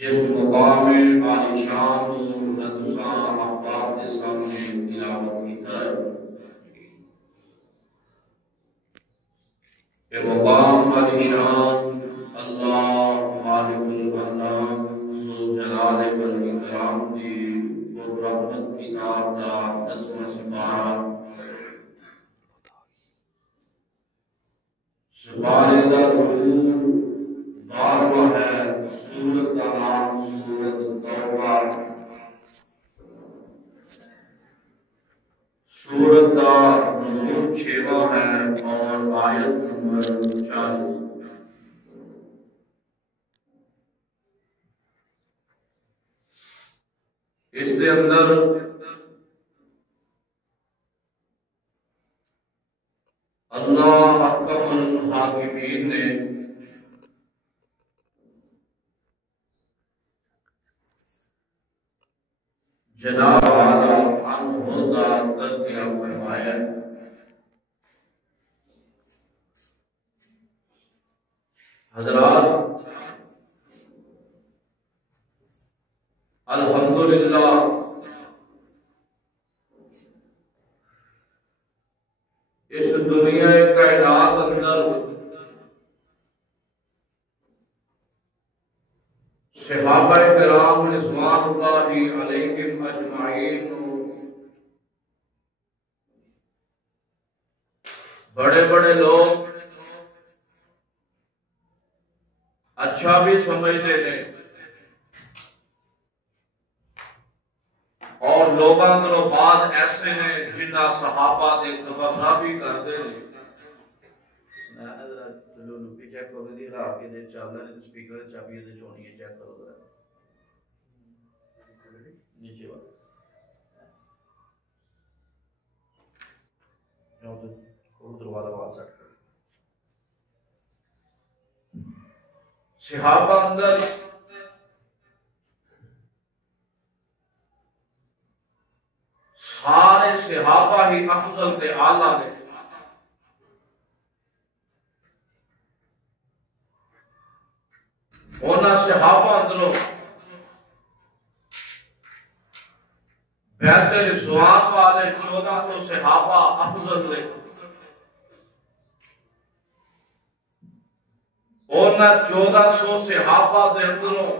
جس مقام عالیشان ندساں احباب کے سامنے تلاوت کی تر کہ مقام عالیشان اللہ مالک الانام ذو جلال والاکرام دی اور رحمت کتاب دا 10واں سپارہ سپارے دا رکوع 12واں ہے، سورت کا نام سورت توبہ، سورت کا نمبر 6واں ہے اور آیت نمبر 40۔ اس کے اندر اللہ احکم الحاکمین نے جناب اعلیٰ عنہ کا تذکرہ فرمایا۔ حضرات الحمدللہ اس دنیا کائنات اندر صحابہ کرام رضوان اللہ علیہم اجمعین بڑے بڑے لوگ اچھا بھی سمجھتے ہیں اور لوگاں کو بعض ایسے ہیں جنہ صحابہ سے تبرہ بھی کرتے ہیں۔ چیک کرو دی رہا کے دے چل رہا ہے سپیکر چابی دے چونی ہے، چیک کرو ذرا نیچے والا نو تو کو دروازہ باہر سیٹ کر۔ صحابہ اندر سارے صحابہ ہی افضل تے اعلیٰ نے، ہونا صحابہ اندروں بیعت رضوان والے 1400 صحابہ افضل نے، ہونا 1400 صحابہ دے اندروں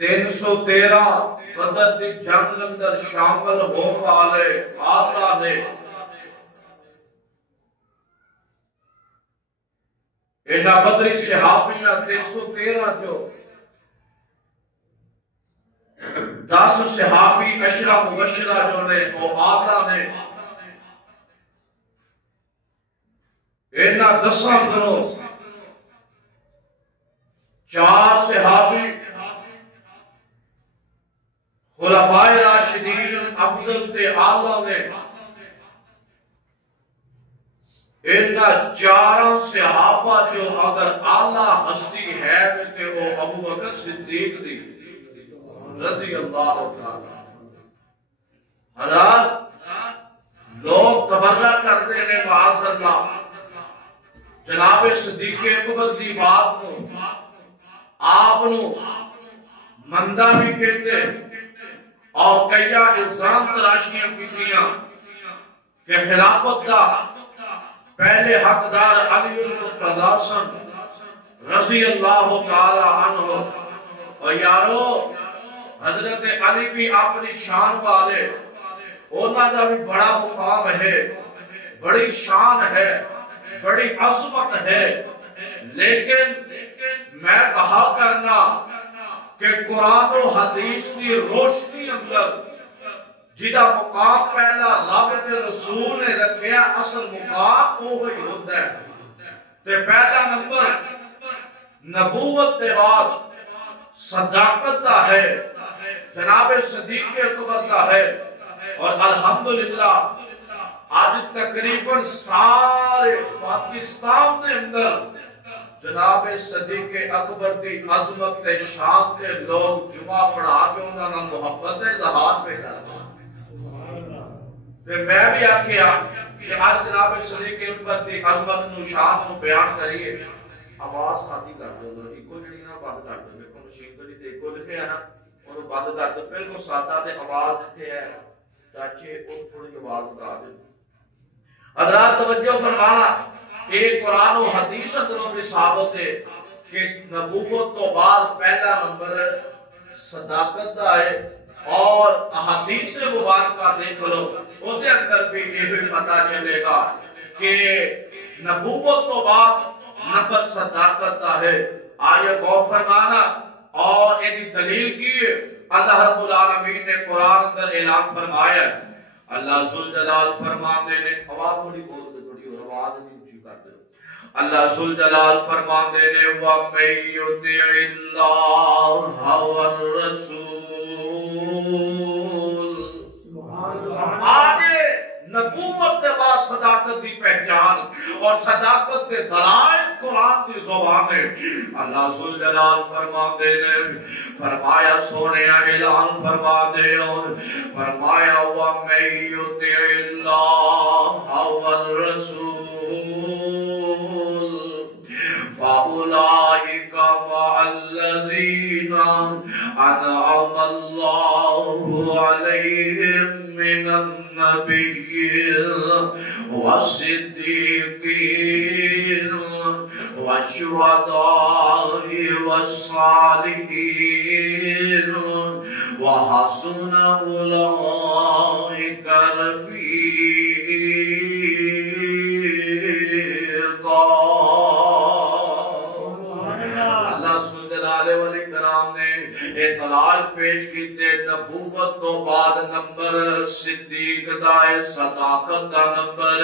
313 بدر دی جنگ اندر شامل ہونے والے آقا نے اینا بدری صحابیاں 313 جو 10 صحابی عشرہ مبشرہ جو نے وہ آقا نے اینا 10 اندروں 4 صحابی خلفائے راشدین افضل تے اعلیٰ نے، اینا 4 صحابہ جو اگر اعلیٰ ہستی ہے تو وہ ابو بکر صدیق دی رضی اللہ تعالیٰ۔ حضرات لوگ تبرہ کرتے ہیں معاذ اللہ جناب صدیق اکبر دی بات کو آپ نو مندہ بھی کہتے اور کئی الزام تراشیاں کیتیاں کہ خلافت دا پہلے حقدار علی المرتضیٰ سن رضی اللہ تعالی عنہ، اور یارو حضرت علی بھی اپنی شان والے، انہاں دا بھی بڑا مقام ہے، بڑی شان ہے، بڑی عظمت ہے، لیکن میں کہا کرنا کہ قرآن و حدیث کی روشنی اندر جدہ مقام پہلا رب دے رسول نے رکھیا اصل مقام وہی ہوتا ہے۔ تے پہلا نمبر نبوت دے بعد صداقت دا ہے، جناب صدیق اکبر دا ہے، اور الحمدللہ آج تقریباً سارے پاکستان دے اندر جناب صدیق اکبر دی عظمت تے شان تے لوگ جمعہ پڑھا کے انہاں نال محبت دے اظہار پہ کرتے تے میں بھی آکھیا کہ آج جناب صدیق اکبر دی عظمت نو شان نو بیان کریے۔ آواز ساتھی کر دو ایکو جڑی نا بند کر دو دیکھو مشین تو جی ایکو لکھے ہے نا انہوں بند کر دو بالکل سادہ تے آواز اتنے ہے چاچے اس تھوڑی آواز بتا دو حضرات توجہ فرمانا ایک قرآن و حدیث اندروں بھی ثابت ہے کہ نبوت تو بعد پہلا نمبر صداقت دا ہے اور احادیث مبارکہ دیکھ لو وہ دے اندر بھی یہ بھی پتا چلے گا کہ نبوت تو بعد نمبر صداقت دا ہے آیہ غور فرمانا اور ایدی دلیل کی اللہ رب العالمین نے قرآن اندر اعلان فرمایا اللہ ذوالجلال فرماندے نے آواز تھوڑی بہت تھوڑی اور آواز نہیں اونچی کر دے اللہ ذوالجلال فرماندے نے وَمَن يُطِعِ اللَّهَ وَالرَّسُولَ آگے نبوت کے بعد صداقت دی پہچان اور صداقت کے دلائل قرآن دی زبان ہے اللہ ذوالجلال فرماندے نے فرمایا سونے اعلان فرما دے اور فرمایا وَمَن يُطِعِ اللَّهَ وَالرَّسُولَ فَأُولَئِكَ مَعَ الَّذِينَ أَنْعَمَ اللَّهُ عَلَيْهِمْ من النبيين والصديقين والشهداء والصالحين وحسن أولئك رفيقا اللہ صلی اللہ علیہ کرام نے اطلاع پیش کیتے نبوت تو بعد نمبر صدیق دا صداقت دا نمبر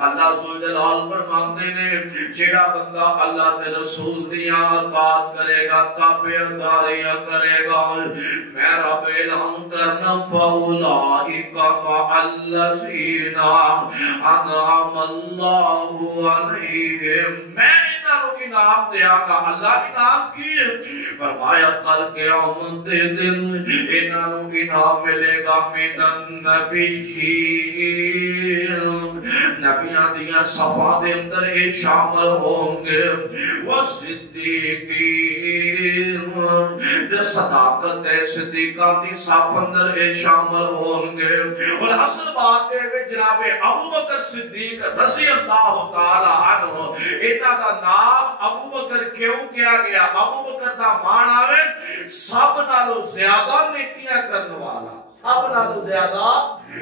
اللہ ذوالجلال فرماندے نے جیڑا بندہ اللہ کے رسول دیاں اطاعت کرے گا تابعداریاں کرے گا میں رب اعلان کرنا فاولئک مع الذین انعم اللہ علیہم میں انعام دیا گا اللہ انعام کی فرمایا کل قیامت دے دن انہوں انعام ملے گا من النبیین نبیاں دیاں صفا دے اندر اے شامل ہوں گے والصدیقین دے صداقت دے صدیقہ دی صف اندر اے شامل ہوں گے اور اصل بات ہے جناب ابو بکر صدیق رضی اللہ تعالی عنہ انہاں دا نام ابو بکر کیوں کیا گیا ابو بکر دا مان آوے سب نالو زیادہ نیکیاں کرنے والا سب نالو زیادہ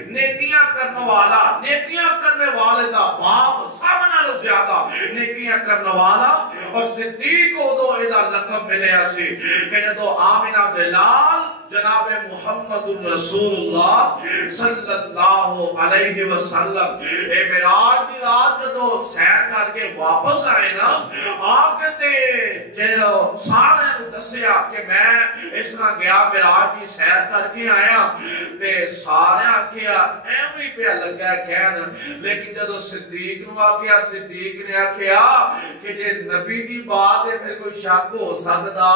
نیکیاں کرنے والا نیکیاں کرنے والے دا باپ سب نالو زیادہ نیکیاں کرنے والا اور صدیق کو دو ایدہ لقب ملے ایسی کہ جدو آمینہ دلال جناب محمد رسول اللہ صلی اللہ علیہ وسلم اے معراج دی رات جدو سیر کر کے واپس آئے نا آگے تے جیلو سارے دسیا کہ میں اس طرح گیا معراج دی سیر کر کے آیا تے سارے آکھیا ایویں پہ لگا کہنا لیکن جدو صدیق نو آکھیا صدیق نے آکھیا کہ جے نبی دی بات ہے پھر کوئی شک ہو سکدا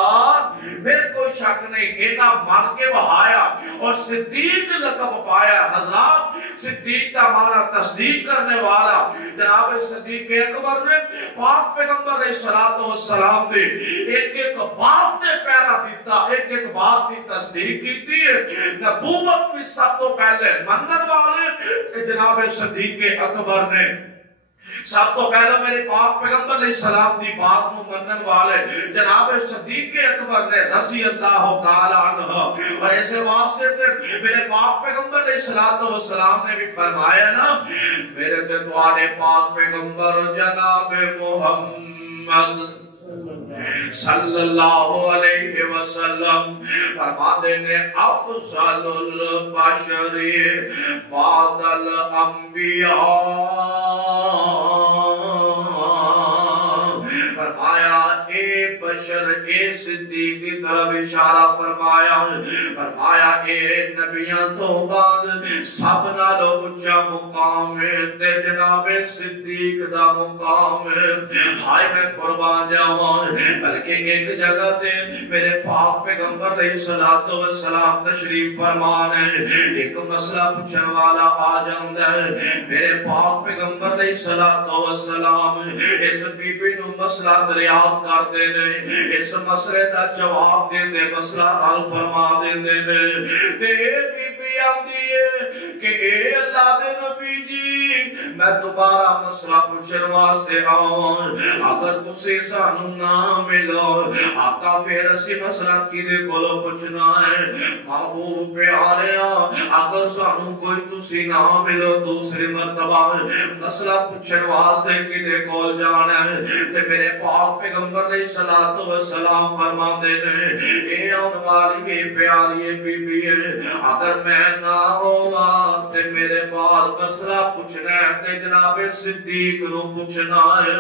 پھر کوئی شک نہیں اینا مان کے بہایا اور صدیق لقب پایا حضرات صدیق کا معنی تصدیق کرنے والا جناب صدیق اکبر نے پاک پیغمبر علیہ السلام دے ایک ایک بات نے پیرا دیتا ایک ایک بات دی تصدیق کیتی ہے نبوت بھی سب تو پہلے منن والے جناب صدیق اکبر نے سب تو پہلے میرے پاک پیغمبر علیہ السلام دی بات کو منن والے جناب صدیق اکبر نے رضی اللہ تعالی عنہ اور ایسے واسطے کہ میرے پاک پیغمبر علیہ السلام نے بھی فرمایا نا میرے تمہارے پاک پیغمبر جناب محمد صلی اللہ علیہ وسلم فرماتے نے افضل البشر بعد الانبیاء فرمایا اے بشر اے صدیق کی طرف اشارہ فرمایا اے نبیان تو بعد سب نالو اچھا مقام ہے تے جناب صدیق دا مقام ہے ہائے میں قربان جاؤں بلکہ ایک جگہ تے میرے پاک پیغمبر علیہ السلام تشریف فرمانے ایک مسئلہ پوچھنے والا آ جاندہ ہے میرے پاک پیغمبر علیہ السلام اس بی بی نو مسئلہ دریافت کرتے ہیں، اس مسئلے دا جواب دیندے، مسئلہ حل فرما دیندے نے۔ تے بی بی آندی ہے کہ اے اللہ دے نبی جی میں دوبارہ مسئلہ پوچھن واسطے آؤں، اگر تسی سانو نہ ملو آقا پھر اسی مسئلہ کدے کولو پوچھنا ہے؟ محبوب پیاریا اگر سانو کوئی تسی نہ ملو دوسری مرتبہ مسئلہ پوچھن واسطے کدے کول جانا ہے؟ تے میرے پاک پیغمبر علیہ الصلوۃ والسلام فرما دے نے اے آن والی پیاری بی بی اگر میں نہ ہوا تے میرے بعد مسئلہ پوچھنا ہے تے جناب صدیق نو پوچھنا ہے،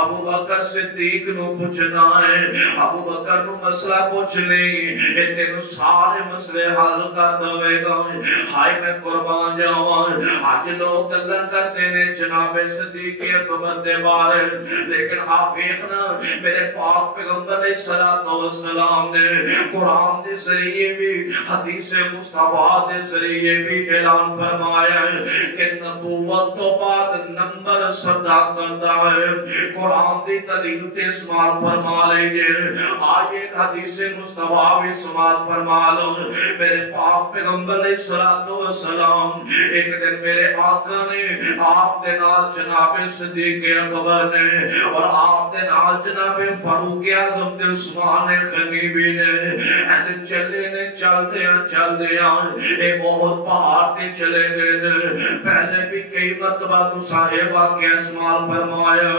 ابو بکر صدیق نو پوچھنا ہے۔ ابو بکر نو مسئلہ پوچھ لیں تینوں سارے مسئلے حل کر دے گا۔ ہائے میں قربان جاواں اج لوگ گلاں کرتے نے جناب صدیق اکبر دے بارے، لیکن آپ دیکھنا میرے پاک پیغمبر علیہ الصلوۃ والسلام نے قرآن دے ذریعے بھی حدیث مصطفیٰ دے ذریعے بھی اعلان فرمایا ہے کہ نبوت تو بعد نمبر صداقت دا ہے۔ قرآن دی تعلیم تے استعمال فرما لیجئے، آج ایک حدیث مصطفیٰ بھی استعمال فرما لو۔ میرے پاک پیغمبر علیہ الصلوۃ والسلام ایک دن میرے آقا نے آپ دے نال جناب صدیق اکبر نے اور آپ دے نال جناب فاروق اعظم تے عثمان غنی بھی نے اینڈ چلے نے چل دیا اے بہت پہاڑ تے چلے گئے۔ پہلے بھی کئی مرتبہ تو صاحب واقعہ استعمال فرمایا،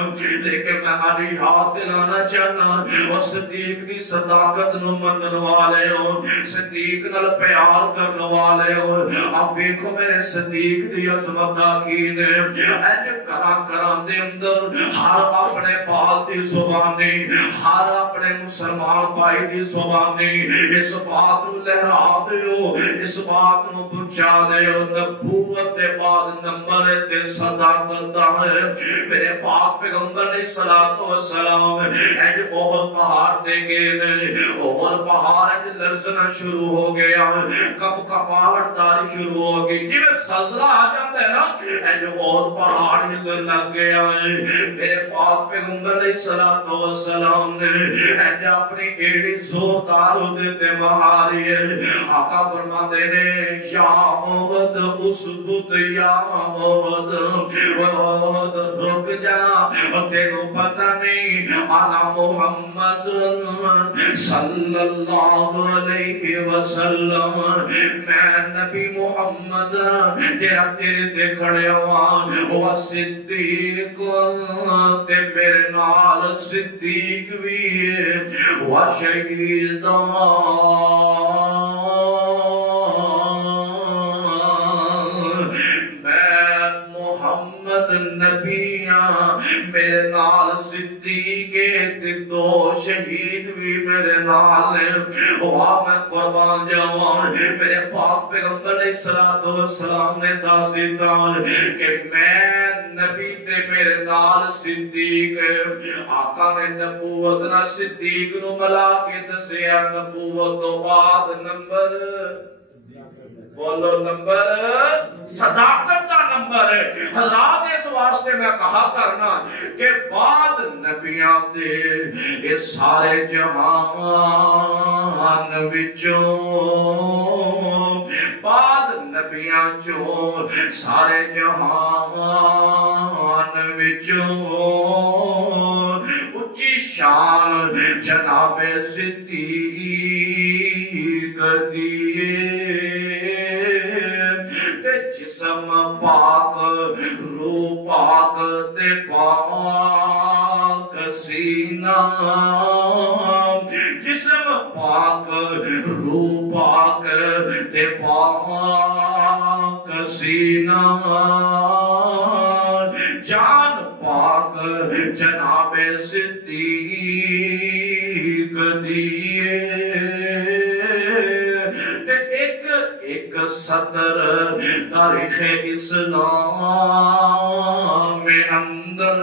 لیکن میں ابھی ہاتھ دلانا چاہنا اور صدیق دی صداقت نو منن والے ہو، صدیق نال پیار کرنے والے ہو۔ آپ دیکھو میرے صدیق دی عظمت کی نے اینڈ کراں دے اندر ہر اپنے بال دی زبانی، ہر اپنے مسلمان بھائی دی زبانی اس بات نو لہرا دیو، اس بات نو پہنچا دیو نبوت دے بعد نمبر تے صداقت دا ہے۔ میرے پاک پیغمبر علیہ الصلوۃ والسلام اینڈ بہت پہاڑ دے گئے اور پہاڑ لرزنا شروع ہو گیا، کب پہاڑ تاری شروع ہو گئی جی میں زلزلہ آ جاتا ہے نا اینڈ بہت پہاڑ ہلنے لگ گیا ہے۔ میرے پاک پیغمبر علیہ الصلوۃ والسلام نے اینڈ اپنی ایڑی زوردار دیتے مہاری ہے۔ آقا فرما دے نے یا عہد اسبت یا عہد عہد رک جا تینوں پتہ نہیں انا محمد صلی اللہ علیہ وسلم میں نبی محمد تیرا تیرے تے کھڑے ہوا وہ صدیق تے میرے نال صدیق بھی وہ شہیدان میں محمد نبیاں میرے نال صدیق تے دو شہید بھی میرے نال واہ میں قربان جاواں۔ میرے پاک پیغمبر علیہ الصلوۃ والسلام نے دس دیتا کہ میں نبی تے میرے نال صدیق، آقا نے نبوت نہ صدیق نو ملا کے دسیا نبوت تو بعد نمبر بولو نمبر صداقت کا نمبر ہے۔ حضرات اس واسطے میں کہا کرنا کہ بعد نبیاں دے یہ سارے جہان وچوں، بعد نبیاں چوں سارے جہان وچوں اچھی شان جناب صدیق دیئے جسم پاک روح پاک تے پاک سینہ، جسم پاک روح پاک تے پاک سینہ، جان پاک جناب صدیق دیئے ایک سطر تاریخ اسلام میں اندر،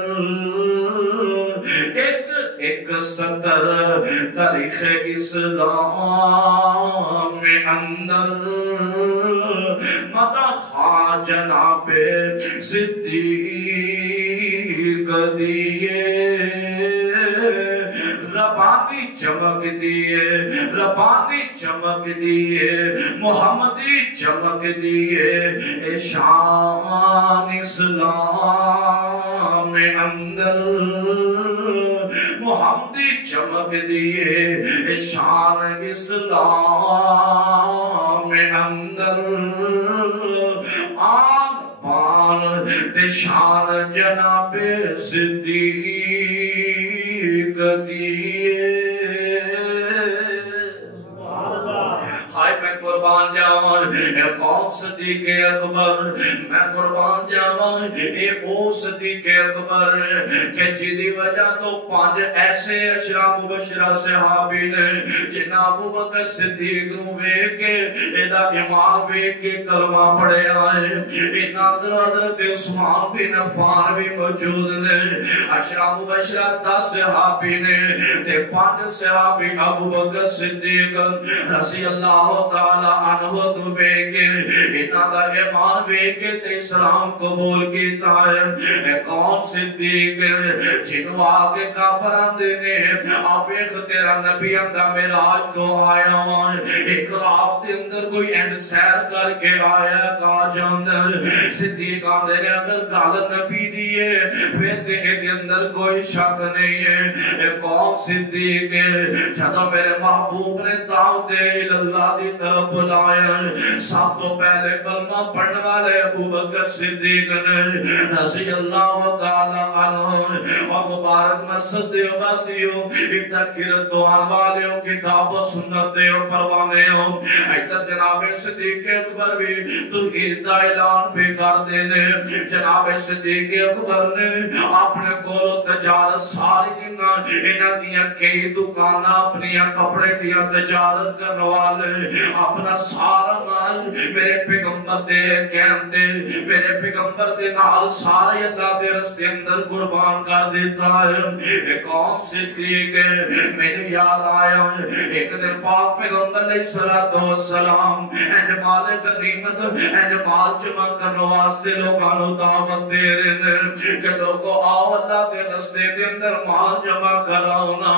ایک سطر تاریخ اسلام میں اندر مدح خواہ جناب صدیق دیئے چمک دیے ربانی چمک دیے محمدی چمک دیے اے شان اسلام اندر محمدی چمک دیے اے شان اسلام اندر آن پان تے شان جناب صدیق دیے ہائے میں قربان جاؤں اے قوم صدیق اکبر میں قربان جاؤں اے او صدیق اکبر کہ جدی وجہ تو 5 ایسے اشراف مبشرہ صحابی نے جنہ ابو بکر صدیق نو ویکھ کے ایدا ایمان ویکھ کے کلمہ پڑھے آئے انہاں حضرت عثمان بن عفان بھی موجود نے اشراف مبشرہ 10 صحابی نے تے 5 صحابی ابو بکر صدیق رضی اللہ تعالی عنہ تو بیکے انہاں دا ایمان بیکے تے اسلام قبول کیتا ہے اے کون صدیق جنہوں آگے کافران دینے آفیخ تیرا نبی اندہ معراج تو آیا ہوں ایک رات دے اندر کوئی اینڈ سیر کر کے آیا کاج اندر صدیق آندے نے اگر گال نبی دیئے پھر دے اندر کوئی شک نہیں ہے اے کون صدیق جدہ میرے محبوب نے دعوت اللہ دی طرف بلایا سب تو پہلے کلمہ پڑھنے والے ابو بکر صدیق نے رضی اللہ تعالی عنہ اور مبارک مسجد دیو باسیو ابتہ کرت دوان والے ہو کتاب و سنت دیو پروانے ہو ایسا جناب صدیق اکبر بھی تو ایدہ اعلان پہ کر دینے جناب صدیق اکبر نے اپنے کولو تجارت ساری انہاں دیا کئی دکانہ اپنی کپڑے دیا تجارت کرنوالے اپنا سارا مال میرے پیغمبر دے کہندے میرے پیغمبر دے نال سارے اللہ دے رستے اندر قربان کر دیتا ہے ایک قوم صدیق میرے یاد آیا ایک دن پاک پیغمبر علیہ السلام اینڈ مال غنیمت اینڈ مال جمع کرنے واسطے لوگانو دعوت دے رہے کہ لوگو آؤ اللہ دے رستے دے اندر مال جمع کراؤنا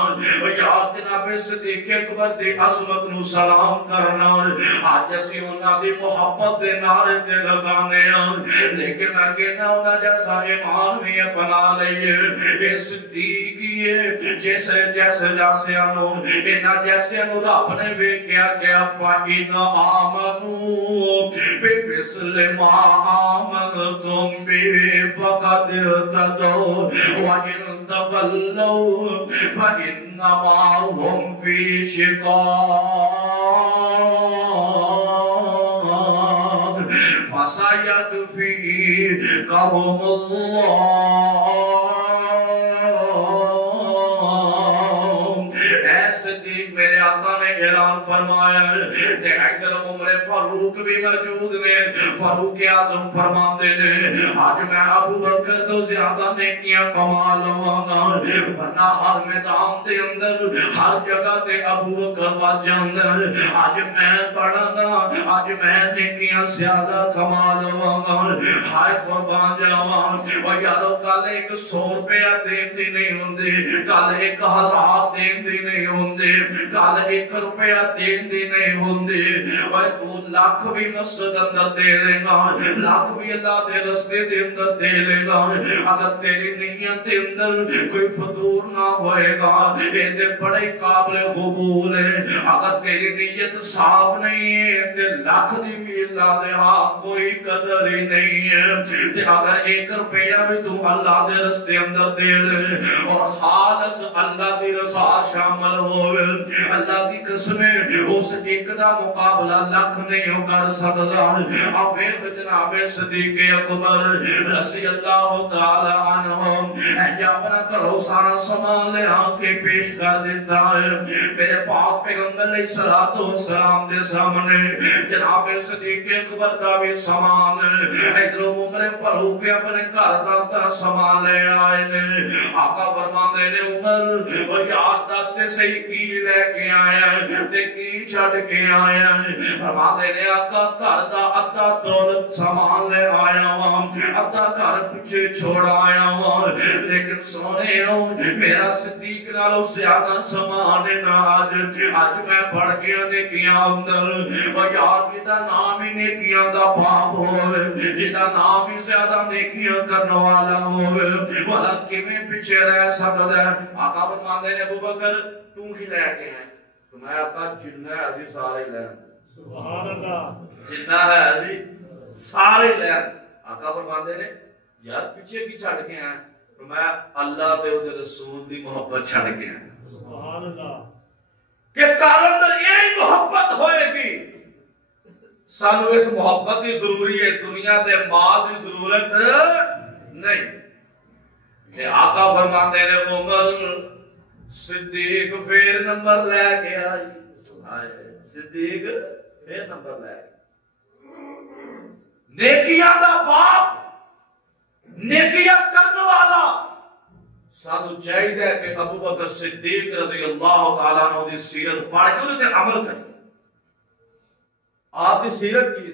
یاد جناب صدیق اکبر دی عظمت نو سلام کرنا آج اسی انہاں دی محبت دے نعرے تے لگانے لیکن میں کہنا انہاں جیسا ایمان بھی اپنا لئیے اے صدیقیے جیسے انہوں انہاں جیسے انہوں رب نے بھی کیا فَإِنْ آمَنُوا بِمِثْلِ مَا آمَنْتُمْ بِهِ فَقَدْ اهْتَدَوْا وَإِنْ تَوَلَّوْا فَإِنَّمَا هُمْ فِي شِقَاقٍ فَسَيَكْفِيكَهُمُ اللَّهُ میرے آقا نے اعلان فرمایا کہ حیدر عمر فاروق بھی موجود نے فاروق اعظم فرماتے نے آج میں ابو بکر تو زیادہ نیکیاں کما لوانا ورنہ ہر میدان دے اندر ہر جگہ دے ابو بکر واجہ اندر آج میں پڑھا نا آج میں نیکیاں زیادہ کما لوانا ہائے قربان جاوان و یارو کل 100 روپیہ دین دی نہیں ہوندے کل 1000 دین دی نہیں ہوندے کل 1 روپیہ دین دی نہیں ہوندے اور تو لاکھ بھی مسجد اندر دے لے گا لاکھ بھی اللہ دے رستے دے اندر دے لے گا اگر تیری نیت دے اندر کوئی فطور نہ ہوئے گا یہ دے بڑے قابل قبول ہے اگر تیری نیت صاف نہیں ہے تے لاکھ دی بھی اللہ دے ہاں کوئی قدر ہی نہیں ہے تے اگر 1 روپیہ بھی تو اللہ دے رستے اندر دے لے اور خالص اللہ دی رضا شامل ہوئے اللہ دی قسمیں اس ایک دا مقابلہ لاکھ نہیں ہو کر سکتا اب ایک جناب صدیق اکبر رضی اللہ تعالی عنہ اے اپنا کرو سارا سامان لے آن کے پیش کر دیتا ہے میرے پاک پیغمبر علیہ السلام دے سامنے جناب صدیق اکبر دا بھی سامان ادھر عمر فاروق اپنے گھر دا سامان لے آئے نے آقا فرما دے نے عمر اور یاد دستے صحیح کی لے کے آیا ہے تے کی چھڑ کے آیا ہے. فرماندے نے آقا گھر دا ادھا دولت سامان لے آیا ہوں ادھا گھر پیچھے چھوڑ آیا ہوں لیکن سونے ہو میرا صدیق نالوں زیادہ سامان نہ آج میں پڑھ گیا نیکیاں اندر اور یار جدا نام ہی نیکیاں دا باپ ہوئے جدا نام ہی زیادہ نیکیاں کرنے والا ہوئے والا کمیں پیچھے رہ سکتا ہے. آقا فرماندے نے ابو بکر تم ہی لے کے ہیں تو میں آقا جنہ ہے عزیز سارے لے سبحان اللہ جنہ ہے عزیز سارے لے. آقا فرماندے نے یار پیچھے کی چھڑ کے ہیں تو میں اللہ دے اور رسول دی محبت چھڑ کے ہیں سبحان اللہ کہ کارندر یہی محبت ہوئے گی. سانو اس محبت کی ضروری ہے دنیا دے مال کی ضرورت نہیں. کہ آقا فرماتے نے عمر صدیق پھر نمبر لے کے آئی صدیق پھر نمبر لے نیکیاں دا باپ نیکیاں کرنے والا. سانو چاہیے کہ ابو بکر صدیق رضی اللہ تعالیٰ عنہ دی سیرت پڑھ کے انہوں نے عمل کریں. آپ دی سیرت کی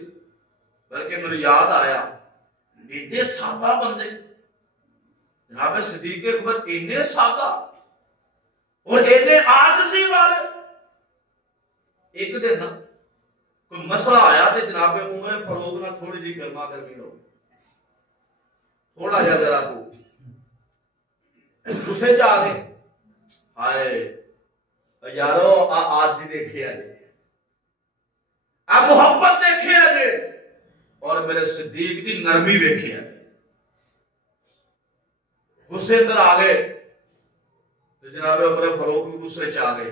بلکہ مجھے یاد آیا اتنے سادہ بندے جناب صدیق اکبر اتنے سادہ اور اتنے عاجزی والے. ایک دن کوئی مسئلہ آیا کہ جناب عمر فاروق نہ تھوڑی جی گرما گرمی ہو تھوڑا جا ذرا کو اسے جا گئے آئے یارو آج ہی دیکھے آجے آپ محبت دیکھے آجے اور میرے صدیق دی نرمی دیکھے آجے. غصے اندر آگئے جناب عمر فاروق بھی غصے چاہ گئے.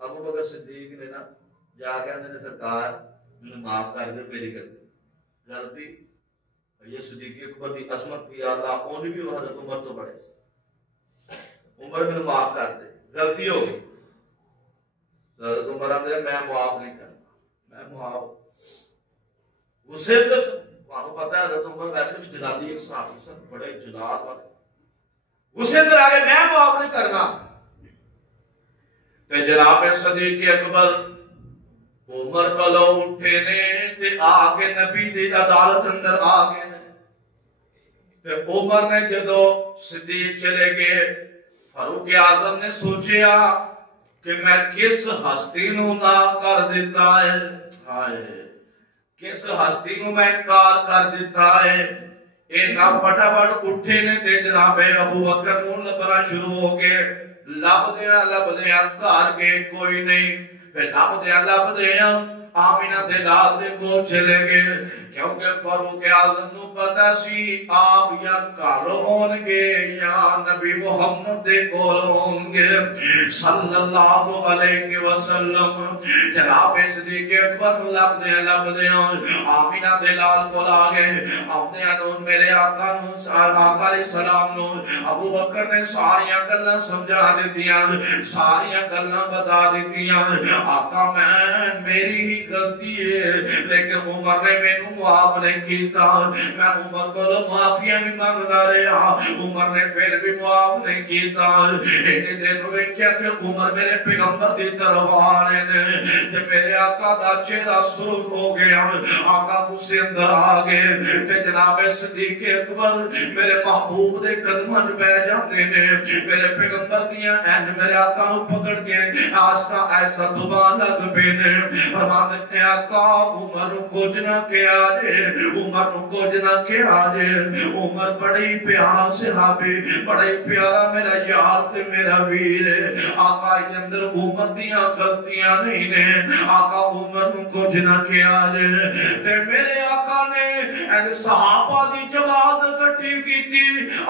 ابو بکر صدیق نے نا جا کے اندر سرکار میں معاف کر دے میری غلطی یہ صدیق اکبر دی عظمت بھی اللہ اون بھی وہ حضرت عمر تو بڑے سے عمر میں معاف کر دے غلطی ہو گئی. حضرت عمر نے میں معاف نہیں کرنا میں معاف غصے اندر آپ کو پتا ہے حضرت عمر ویسے بھی جلادی ایک صحابی بڑے جلاد والے غصے اندر آگے میں معاف نہیں کرنا. تے جناب صدیق اکبر عمر کو لو اٹھے نے تے آگے نبی دی عدالت اندر آگے نے تے عمر نے جدو صدیق چلے گئے فاروق اعظم نے سوچیا کہ میں کس ہستی نو نہ کر دیتا ہے کس ہستی نو میں انکار کر دیتا ہے. اے نہ فٹافٹ اٹھے نے تے جناب ابو بکر نو لبنا شروع ہو گئے. لب دیا گھر کے کوئی نہیں پھر لب دیا آمینہ دے لال دے کو چلے گئے کیونکہ فاروق اعظم نو پتہ سی آپ یا گھر ہون گے یا نبی محمد دے کول ہون گے صلی اللہ علیہ وسلم. جناب صدیق اکبر نو لب دیا آمینہ دے لال کو لاگے اپنے انہوں میرے آقا علیہ السلام نو ابو بکر نے ساریاں گلنا سمجھا دیتیاں ساریاں گلنا بتا دیتیاں. آقا میں میری ہی غلطی ہے لیکن عمر نے میں نو معاف نہیں کیتا میں عمر کو معافیاں بھی مانگتا رہا عمر نے پھر بھی معاف نہیں کیتا. اتنے دن ہوئے کیا کہ عمر میرے پیغمبر دی طرف آ رہے نے جب میرے آقا دا چہرہ سرخ ہو گیا آقا غصے اندر آ گئے تے جناب صدیق اکبر میرے محبوب دے قدماں وچ بیٹھ جاندے نے میرے پیغمبر دیاں این میرے آقا نو پکڑ کے آستا ایسا دبان لگ پے نے فرماتے ہیں آقا عمر نو کچھ نہ کیا جے عمر نو کچھ نہ کیا جے. عمر بڑی پیارا صحابی بڑی پیارا میرا یار تے میرا ویر ہے. آقا اندر عمر دیاں غلطیاں نہیں نے آقا عمر نو کچھ نہ کیا جے. تے میرے آقا نے این صحابہ دی جماعت اکٹھی کیتی.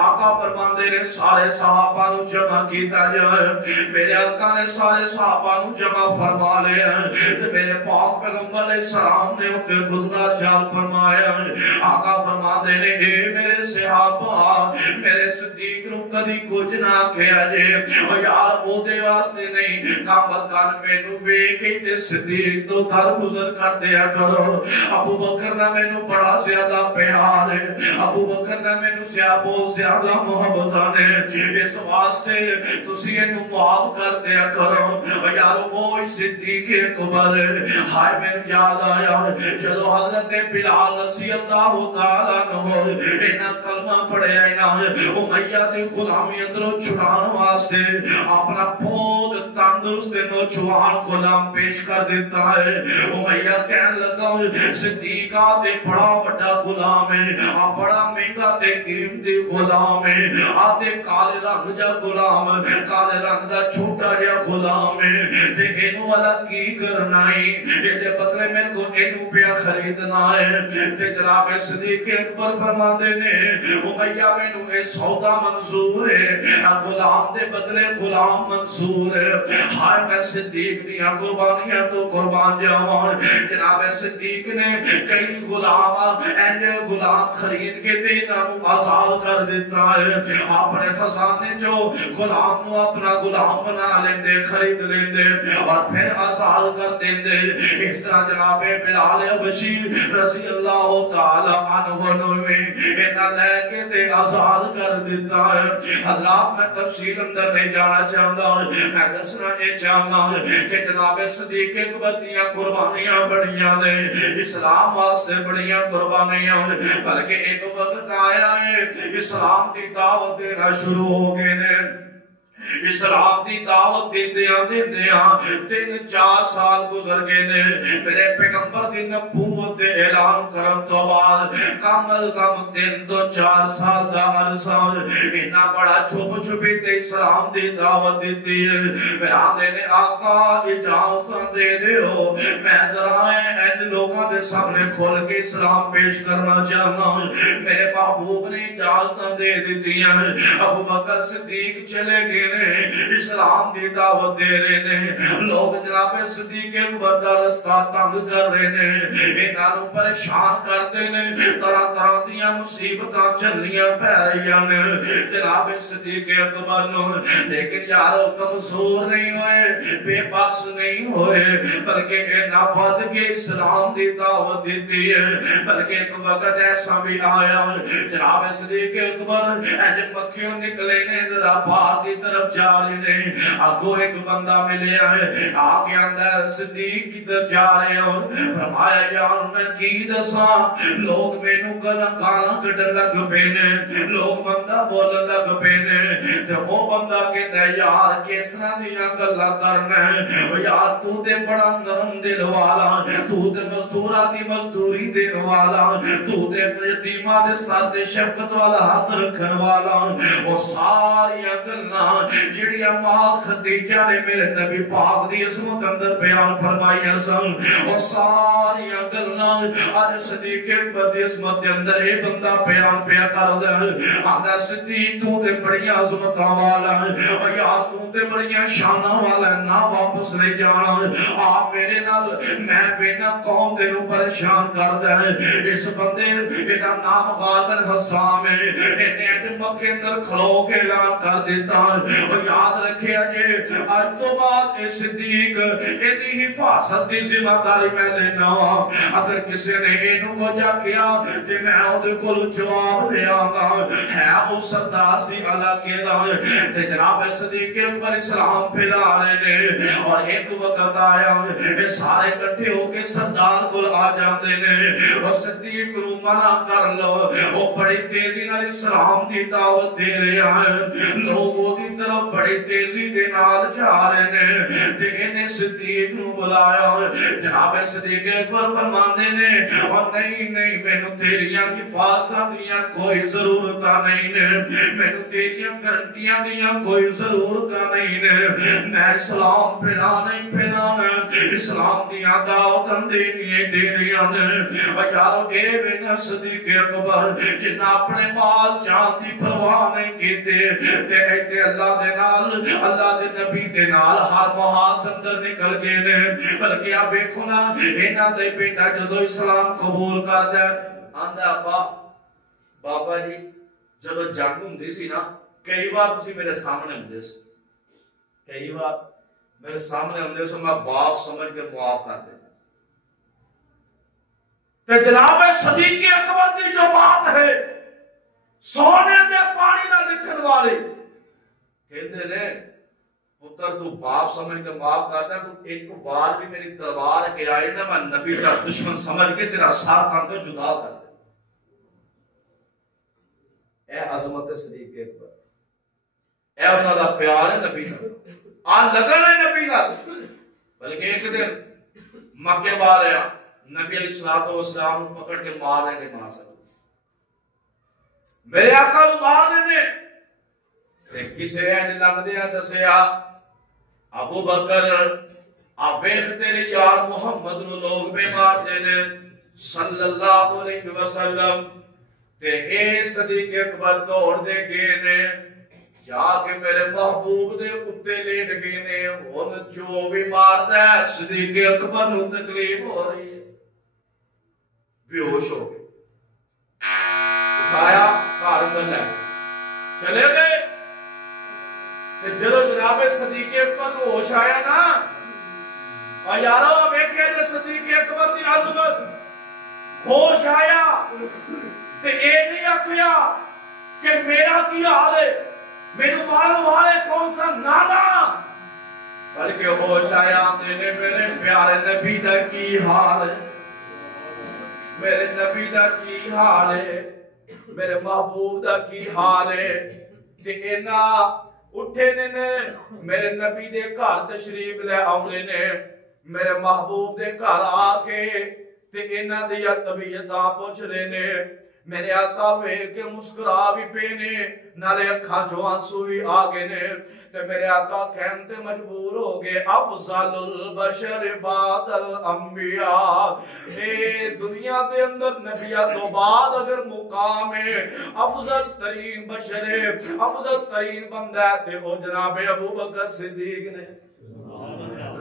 آقا فرماندے نے سارے صحابہ نو جمع کیتا جائے میرے آقا نے سارے صحابہ نو جمع فرما لیا تے میرے پاک پیغمبر علیہ السلام نے اپنے خطبہ چال فرمایا. آقا فرماندے نے اے میرے صحابہ میرے صدیق نو کدی کچھ نہ کیا جے اور یار او دے واسطے نہیں کامت کان مینوں ویکھ کے تے صدیق تو در گزر کر دیا کرو. ابو بکر نہ مینوں بڑا زیادہ زیادہ پیار ہے، ابو بکر نے مینوں بہت زیادہ محبت نے، اس واسطے تسی اینو معاف کر دیا کرو یارو۔ وہ صدیق اکبر ہائے مینوں یاد آیا جدو حضرت بلال رضی اللہ تعالیٰ عنہ انہاں کلمہ پڑھیا انہاں امیہ دی غلامی اندروں چھڑان واسطے اپنا بہت تندرست نوجوان غلام پیش کر دیتا ہے۔ امیہ کہنے لگا صدیقہ تے بڑا بڑا غلام ہے، بڑا مہنگا تے قیمتی غلام ہے، آتے کالے رنگ جا غلام، کالے رنگ دا چھوٹا جا غلام ہے، تے اینو والا کی کرنا ہے، یہ دے بدلے میں کو اینو پیا خریدنا ہے۔ تے جناب صدیق اکبر فرما دینے امیہ میں نو اے سودا منظور ہے، غلام دے بدلے غلام منظور ہے۔ ہائے میں صدیق دیاں قربانیاں تو قربان جاوان۔ جناب صدیق نے کئی غلام خرید کے تے انہوں آزاد کر دیتا ہے، اپنے خزانے جو غلام نو اپنا غلام بنا لیندے، خرید لیندے اور پھر آزاد کر دیندے۔ اس طرح جناب بلال حبشی رضی اللہ تعالی عنہ نے انہاں لے کے تے آزاد کر دیتا ہے۔ حضرات میں تفصیل اندر نہیں جانا چاہتا، میں دسنا یہ چاہتا کہ جناب صدیق اکبر دیاں قربانیاں بڑیاں نے، اسلام واسطے بڑیاں قربانیاں، بلکہ ایک وقت آیا ہے اسلام دی دعوت دینا شروع ہو گئے نے۔ اسلام دی دعوت دیندیاں 3-4 سال گزر گئے نے۔ میرے پیغمبر دی نبوت دے اعلان کرن تو بعد کم از کم 3-4 سال دا عرصہ اتنا بڑا چھپ چھپی تے اسلام دی دعوت دیتی ہے۔ پھر آندے نے آقا اجازت دے دیو میں ذرا ان لوگوں دے سامنے کھول کے اسلام پیش کرنا چاہتا ہوں۔ میرے محبوب نے اجازت دے دیتی ہے۔ ابو بکر صدیق چلے گئے اسلام دی دعوت دے رہے نے، لوگ جناب صدیق اکبر دا رستہ تنگ کر رہے نے، انہاں نوں پریشان کرتے نے، طرح طرح دیاں مصیبتاں چلیاں پہ رہیاں نے جناب صدیق اکبر نوں۔ لیکن یارو کمزور نہیں ہوئے، بے بس نہیں ہوئے، بلکہ انہاں بد کے اسلام دی دعوت دیتی ہے۔ بلکہ ایک وقت ایسا بھی آیا جناب صدیق اکبر مکھیوں نکلے نے، ذرا باہر دی طرف جا رہے نے، آگو ایک بندہ ملیا ہے، آگے اندر صدیق کی طرف جا رہے ہیں۔ فرمایا یار میں کی دساں، لوگ مینوں گالاں کڈن لگ پے نے، لوگ بندہ بولن لگ پے نے، تے وہ بندہ کہندا یار کس طرح دیاں گلاں کرنا ہے، یار تو تے بڑا نرم دل والا، تو تے مزدوراں دی مزدوری دین والا، تو تے یتیماں دے سر تے شفقت والا ہاتھ رکھن والا، وہ ساری گلاں جڑیاں ماں خدیجہ نے میرے نبی پاک دی عظمت اندر بیان فرمائی سن، وہ ساری گلاں اج صدیق اکبر دی عظمت دے اندر اے بندہ بیان پیا کردا ہے۔ آندا صدیق تو تے بڑیاں عظمتاں والا ہے، او یار تو تے بڑیاں شاناں والا ہے، نہ واپس لے جانا، آ میرے نال میں بینا قوم دے نوں پریشان کردا ہے۔ اس بندے دا نام غالب بن حسام ہے، انہیں مکے اندر کھلو کے اعلان کر دیتا ہے، اور یاد رکھے جے آج تو بعد اے صدیق ایدی حفاظت دی ذمہ داری میں لینا، اگر کسی نے اینو کو جا کیا کہ میں اودے کول جواب دے آنگا، ہے او سردار سی علاقے دا، تے جناب صدیق اکبر اسلام پھیلا رہے نے، اور ایک وقت آیا اے سارے اکٹھے ہو کے سردار کول آ جاندے نے، اور صدیق نو منع کر لو، وہ بڑی تیزی نال اسلام دی دعوت دے رہے ہیں، لوگوں دی طرف بڑی تیزی دے نال جا رہے نے، تے انہیں صدیق نو بلایا، جناب صدیق اکبر فرماندے نے، اور نہیں مینوں تیریاں حفاظتاں دیاں کوئی ضرورتاں نہیں نے، مینوں تیریاں گارنٹیاں دیاں کوئی ضرورتاں نہیں نے، میں اسلام پھیلانا اسلام دیاں دعوتاں دینیاں نے، اور یارو اے وینا صدیق اکبر جنہاں اپنے مال جان دی پرواہ نہیں کیتے، تے ایتے اللہ دے نال اللہ دے نبی دے نال ہر محاذ اندر نکل گئے نے، بلکہ آپ دیکھو نا انہاں دے بیٹا جدو اسلام قبول کردا آندا بابا جی جدو جنگ ہوندی سی نا کئی بار تسی میرے سامنے ہوندے سی، کئی بار میرے سامنے ہوندے سی، میں باپ سمجھ کے معاف کر دیتا، تے جناب صدیق اکبر دی جو بات ہے سونے دے پانی نہ لکھن والی کہتے نے پتر تو باپ سمجھ کے معاف کرتا ہے تو ایک بار بھی میری تلوار کے آئی نا میں نبی کا دشمن سمجھ کے تیرا سار کام تو جدا کر دے. اے عظمت صدیق اکبر اے انہاں دا پیار ہے نبی کا آ لگن ہے نبی کا. بلکہ ایک دن مکے والے نبی علیہ الصلوۃ والسلام کو پکڑ کے مار رہے نے مار سکتے میرے آقا کو مار رہے نے کسے اینج لگ دیا دسیا ابو بکر آپ ویخ تیری یار محمد نو لوگ بے مار دینے صلی اللہ علیہ وسلم تے اے صدیق اکبر توڑ دے گئے نے جا کے میرے محبوب دے کتے لیٹ گئے نے ان جو بھی مارتا ہے صدیق اکبر نو تکلیف ہو رہی ہے بے ہوش ہو گئے اٹھایا کارندن ہے چلے گئے جدو جناب صدیق اکبر کو ہوش آیا نا اور یارو بیٹھے جے صدیق اکبر دی عظمت ہوش آیا تے اے نہیں آکھیا کہ میرا کی حال ہے میرے مالو والے کون سا نانا بلکہ ہوش آیا دینے میرے پیارے نبی دا کی حال ہے میرے نبی دا کی حال ہے میرے محبوب دا کی حال ہے تے اینا اٹھے نے میرے نبی دے گھر تشریف لے آؤنے نے میرے محبوب دے گھر آ کے تے اینا دیا طبیعتاں پوچھ رہے نے میرے آقا وے کے مسکرا بھی پینے نالے اکھاں جو آنسو بھی آگے نے تے میرے آقا کہنتے مجبور ہو گئے افضل البشر بعد الانبیاء اے دنیا دے اندر نبیہ تو بعد اگر مقام ہے افضل ترین بشر ہے افضل ترین بندہ ہے تے او جناب ابو بکر صدیق نے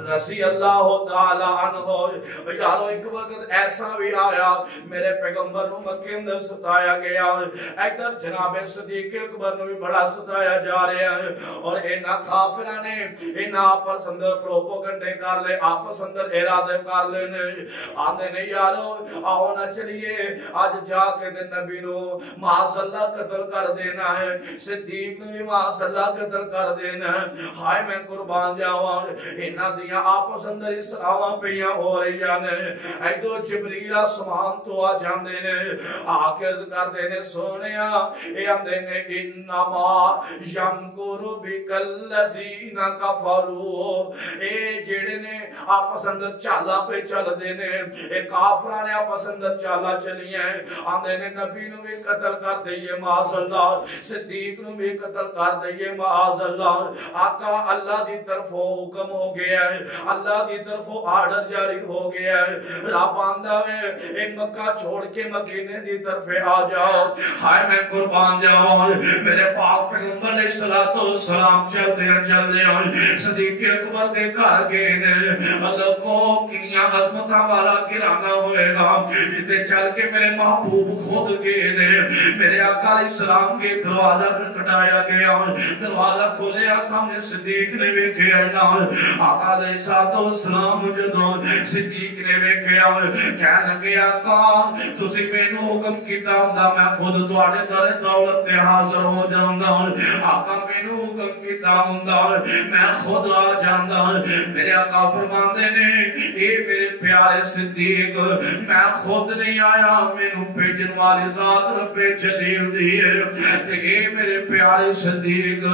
رضی اللہ تعالی عنہ. یارو ایک وقت ایسا بھی آیا میرے پیغمبر نو مکے اندر ستایا گیا ایک در جناب صدیق اکبر نو بھی بڑا ستایا جا رہا ہے اور اینا کافرہ نے اینا آپس اندر پروپوگنڈے کر لے آپس اندر ارادے کر لینے آنے نے یارو آؤ نہ چلیے آج جا کے دن نبی نو معاذ اللہ قتل کر دینا ہے صدیق نو بھی معاذ اللہ قتل کر دینا ہے ہائے میں قربان جاؤں اینا دیا آپس اندر اسراواں پیاں ہو رہی جانے ایدو جبریل آسمان تو آ جاندے نے آکر کر دینے سونیا اے آندے نے انما یمکر بکل لذین کفروا اے جیڑے نے آپس اندر چالا پہ چل دینے اے کافرانے آپس اندر چالا چلی ہیں آندے نے نبی نو بھی قتل کر دئیے معاذ اللہ صدیق نو بھی قتل کر دئیے معاذ اللہ آقا اللہ دی طرف حکم ہو گیا ہے اللہ دی طرف آرڈر جاری ہو گیا ہے رب آندہ ہے ایک مکہ چھوڑ کے مدینے دی طرف آ جاؤ ہائے میں قربان جاؤ میرے پاک پیغمبر علیہ السلام چل دیا صدیق اکبر دے گھر گئے نے اللہ کو کنیاں عظمتہ والا گرانا ہوئے گا جتے چل کے میرے محبوب خود گئے نے میرے آقا علیہ السلام کے دروازہ پر کٹایا گیا دروازہ کھولیا سامنے صدیق نے بھی کیا آقا علیہ السلام جدو صدیق نے ویکھیا کہنے لگے آقا تسی مینوں حکم کیتا ہوندا میں خود تواڈے در دولت تے حاضر ہو جاندا آقا مینوں حکم کیتا ہوندا میں خود آ جاندا میرے آقا فرماندے نے اے میرے پیارے صدیق میں خود نہیں آیا مینوں بھیجن والی ذات رب جلیل دی ہے تے اے میرے پیارے صدیق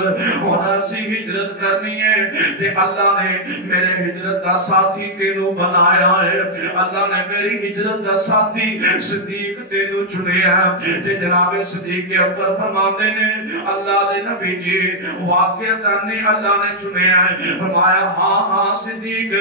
ہونا سی ہجرت کرنی ہے تے اللہ نے میرے ہجرت دا ساتھی تینو بنایا ہے اللہ نے میری ہجرت دا ساتھی صدیق تینو چنیا ہے تے جناب صدیق اکبر فرماتے نے اللہ دے نبی جی واقعہ نے اللہ نے چنیا ہے فرمایا ہاں ہاں صدیق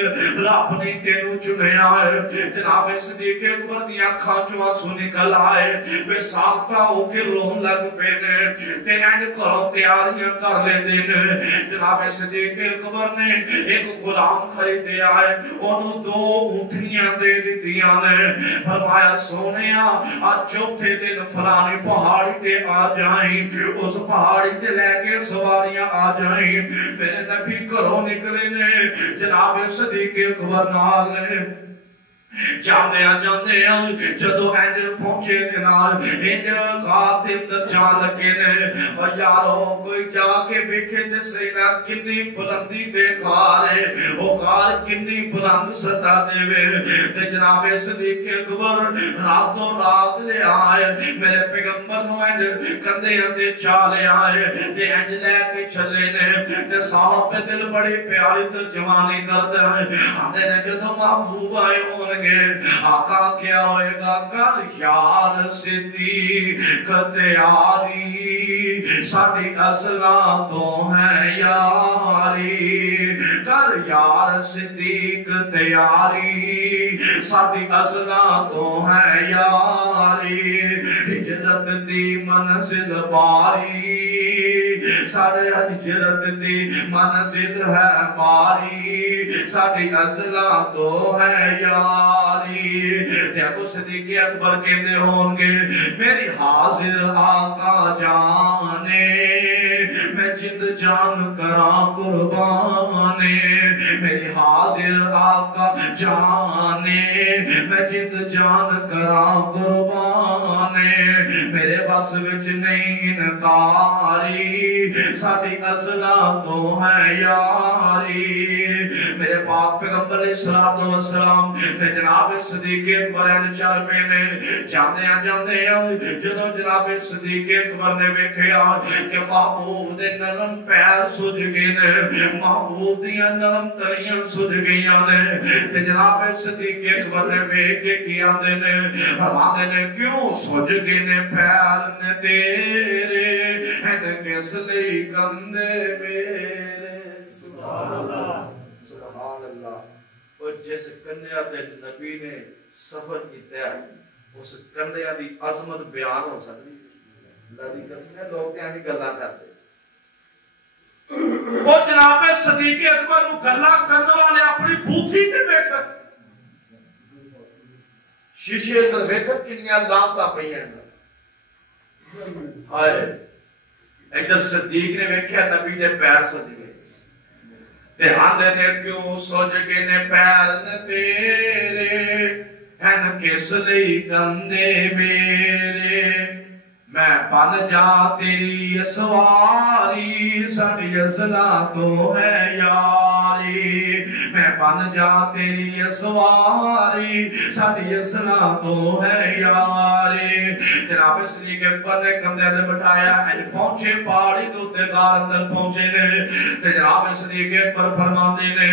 رب نے تینو چنیا ہے جناب صدیق اکبر دی اکھاں چوں آنسو نکل آئے بے ساختہ ہو کے رون لگ پے نے تے اینڈ کرو تیاریاں کر لیندے نے جناب صدیق اکبر نے ایک غلام خریدے آئے انہوں 2 اونٹنیاں دے دیتیاں نے فرمایا سونیا آج چوتھے دن فلانی پہاڑی تے آ جائیں اس پہاڑی تے لے کے سواریاں آ جائیں میرے نبی گھروں نکلے نے جناب صدیق اکبر نال نے جاندے ہیں جدو اینڈ پہنچے نال اینڈ خاتم در جان لگے نے اور یارو کوئی جا کے ویکھے تے سینا کنی بلندی تے غار ہے او غار کنی بلند سطح دے وے تے جناب صدیق اکبر راتوں رات لے آئے میرے پیغمبر نو اینڈ کندھیاں تے چا لے آئے تے اینڈ لے کے چلے نے تے صاحب پہ دل بڑی پیاری ترجمانی کرتا ہے آنے نے جدو محبوب آئے ہوں آقا کیا ہوئے گا کر یار صدیق تیاری ساڑھی ازلا تو ہے یاری کر یار صدیق تیاری ساڑھی ازلا تو ہے یاری ہجرت دی منزل باری ساڑھے ہجرت دی منزل ہے باری ساڑھی ازلا تو ہے یاری دیکھو صدیق اکبر کہتے ہوں گے میری حاضر آقا جانے میں جد جان کراں قربانے میری حاضر آقا جانے میں جد جان کراں قربانے میرے بس وچ نہیں انکاری ساڑھی ازلا تو ہے یاری میرے پاک پیغمبر علیہ السلام تے جناب صدیق اکبر نے چل پے نے جاندے ہیں جدوں جناب صدیق اکبر نے ویکھیا کہ محبوب دے نرم پیر سج گئے نے محبوب دیاں نرم تلیاں سج گئیاں نے تے جناب صدیق اکبر نے ویکھ کے کی آندے نے فرماندے نے کیوں سج گئے نے پیر نے تیرے ہیں کس لئی کندے میرے سبحان اللہ سبحان اللہ اور جس کندیاں تے نبی نے سفر کیتا ہے اس کندیاں دی عظمت بیان ہو سکتی اللہ دی قسم ہے لوگ تے دی گلاں کرتے وہ جناب صدیق اکبر نو گلاں کرن والے اپنی بوتھی تے ویکھ شیشے تے ویکھ کنیاں لانتاں پئیاں ہائے ادھر صدیق نے ویکھیا نبی دے پیر سج گئے تے آندے نے کیوں سج گئے نے پیر نے تیرے ہیں کس لئی کندے میرے میں بن جا تیری سواری ساڑھی ازلا تو ہے یاری میں بن جا تیری سواری ساڑھی ازلا تو ہے یاری جناب صدیق اکبر نے کندھے تے بٹھایا پہنچے پہاڑی تو غار اندر پہنچے نے تے جناب صدیق اکبر فرماندے نے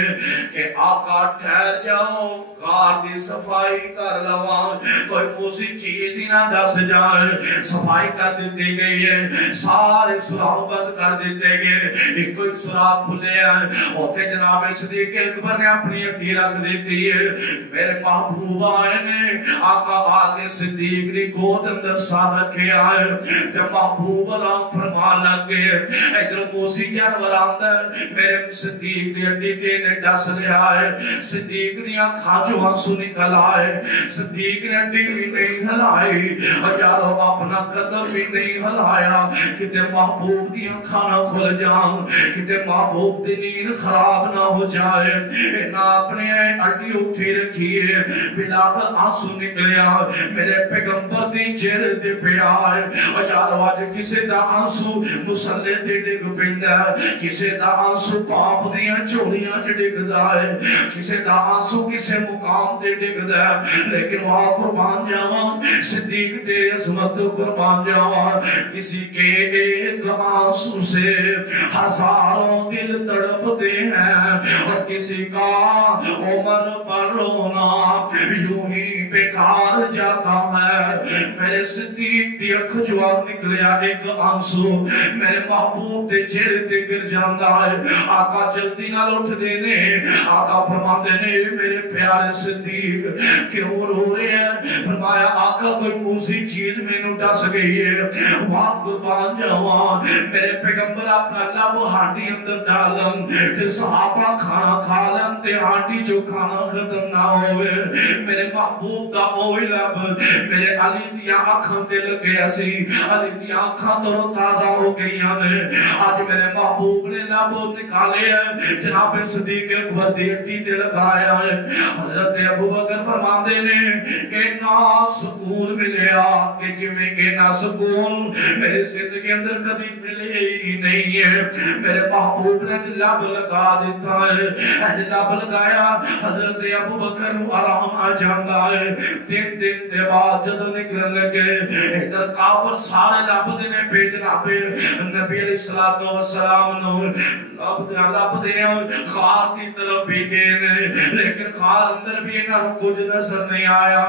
کہ آقا ٹھہر جاؤ غار دی صفائی کر لواں کوئی موسی چیز ہی نہ دس جائے صفائی کر دیتی گئی ہے سارے سراغ بند کر دیتے گئے ایک کوئی سراغ کھلے ہیں اوتے جناب صدیق اکبر نے اپنی اٹھی رکھ دیتی ہے میرے محبوب آئے نے آقا آگے صدیق دی گود اندر ساتھ رکھے آئے تے محبوب اللہ فرمان لگ گئے ادھر موسی جانور آندا میرے صدیق دی اٹھی تے نے ڈس لیا ہے صدیق دی آنکھاں جو آنسو نکل آئے صدیق نے اٹھی بھی نہیں ہلائی اور یارو اپنا قدم بھی نہیں ہلایا کتے محبوب دی کھانا کھل جاؤں کتے محبوب دی نیند خراب نہ ہو جائے نہ اپنے اڈی اٹھی رکھیے بلاخر آنسو نکلیا میرے پیغمبر دی چہرے تے پہ آئے اور یارو آج کسے دا آنسو مسلے تے ڈگ پیندا کسے دا آنسو پاپ دیاں چوڑیاں تے ڈگ دائے کسے دا آنسو کسے مقام تے ڈگ دا لیکن وہاں قربان جاواں صدیق تیرے عظمت قربان جاواں کسی کے ایک آنسو سے ہزاروں دل تڑپتے ہیں اور کسی کا عمر پر رونا یوں ہی بیکار جاتا ہے میرے صدیق دی اکھ جواب نکلیا ایک آنسو میرے محبوب دے چہرے تے گر جاندا ہے آقا جلدی نال اٹھ دینے آقا فرماندے نے میرے پیارے صدیق کیوں رو رہے ہیں فرمایا آقا کوئی موسی چیز میں نو ڈس گئی ہے وہاں قربان جاواں میرے پیغمبر اپنا لب ہاڈی اندر ڈالن تے صحابہ کھانا کھا لن تے ہانڈی جو کھانا ختم نہ ہوئے میرے محبوب دا اوہی لب میرے علی دیاں اکھاں تے لگے اسی علی دیاں اکھاں تو تازہ ہو گئیاں نے آج میرے محبوب نے لب نکالے ہیں جناب صدیق اکبر دی ہڈی تے لگایا ہے حضرت ابو بکر فرماندے نے اینا سکون ملیا کہ جویں اینا سکون میرے زندگی کے اندر کبھی ملے ہی نہیں ہے میرے محبوب نے لب لگا دیتا ہے لب لگایا حضرت ابو بکر نو آرام آ جاندا ہے تین دن دے بعد جب نکلن لگے ادھر کافر سارے لب دینے پہ جناب نبی علیہ السلام نو لب دے خار کی طرف بھی گئے لیکن خار اندر بھی انہاں نو کچھ نظر نہیں آیا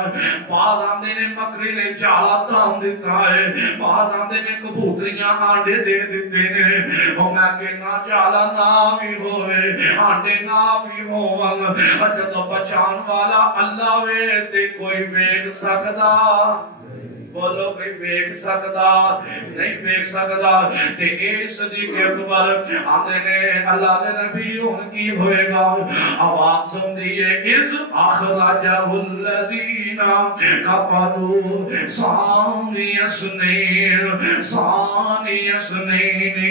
بعض آندے نے مکری نے چالا ترام دیتا ہے بعض آندے نے کبوتریاں آنڈے دے دیتے نے اور میں کہنا چالا نہ بھی ہوئے آنڈے نہ بھی ہوون جدو بچان والا اللہ وے تے کوئی ویکھ سکدا بولو کوئی ویکھ سکدا نہیں ویکھ سکدا تے اے صدیق اکبر آندے نے اللہ دے نبی ہن کی ہوئے گا آواز سندی ہے اذ اخرجہ الذین کفروا ثانی اثنین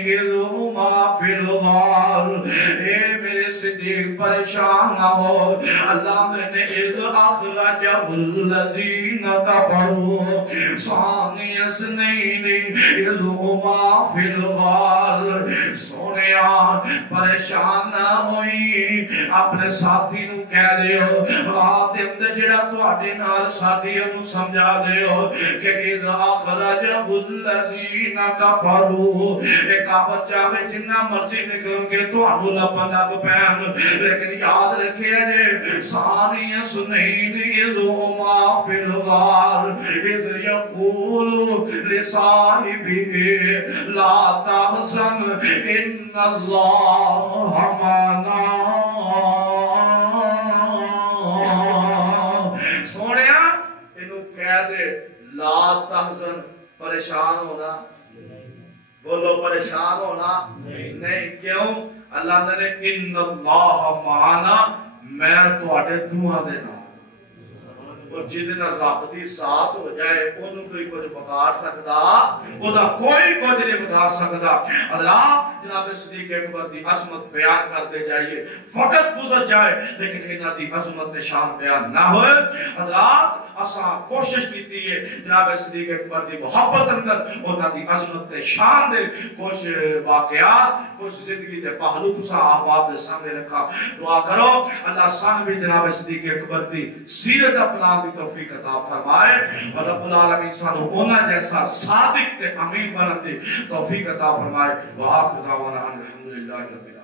اذ ہما فی الغار اے میرے صدیق پریشان نہ ہو اللہ نے اذ اخرجہ الذین کفروا ثانی اثنین اذ ہما فی الغار سونیا پریشان نہ ہوئی اپنے ساتھی نو کہہ دیو رات دے اندر جڑا تواڈے نال ساتھی نو سمجھا دیو کہ اذ اخرجہ الذین کفروا اے کافر چاہے جنہ مرضی نکلن گے تواڈو لب پین لیکن یاد رکھے جے ثانی اثنین اذ ہما فی الغار اذ یقول لصاحبہ لا تحزن ان اللہ معنا سونیا انہوں کہہ دے لا تحزن پریشان ہونا بولو پریشان ہونا نہیں کیوں اللہ نے ان اللہ معنا میں تو آٹے دعا دینا اور جدنا رب دی ساتھ ہو جائے انہوں کوئی کچھ بکار سکتا وہ دا کوئی کچھ نہیں بکار سکتا اللہ جناب صدیق اکبر دی عظمت بیان کرتے جائیے وقت گزر جائے لیکن انہاں دی عظمت نشان بیان نہ ہوئے حضرات اساں کوشش کیتی ہے جناب صدیق اکبر دی محبت اندر انہاں دی عظمت شان دے کچھ واقعات کچھ زندگی دے پہلو تساں احباب دے سامنے رکھا دعا کرو اللہ سان بھی جناب صدیق اکبر دی سیرت اپنا دی توفیق عطا فرمائے اور رب العالمین سانو ہونا جیسا صادق تے امین بناتے توفیق عطا فرمائے وآخر دعوانا الحمدللہ رب العالمین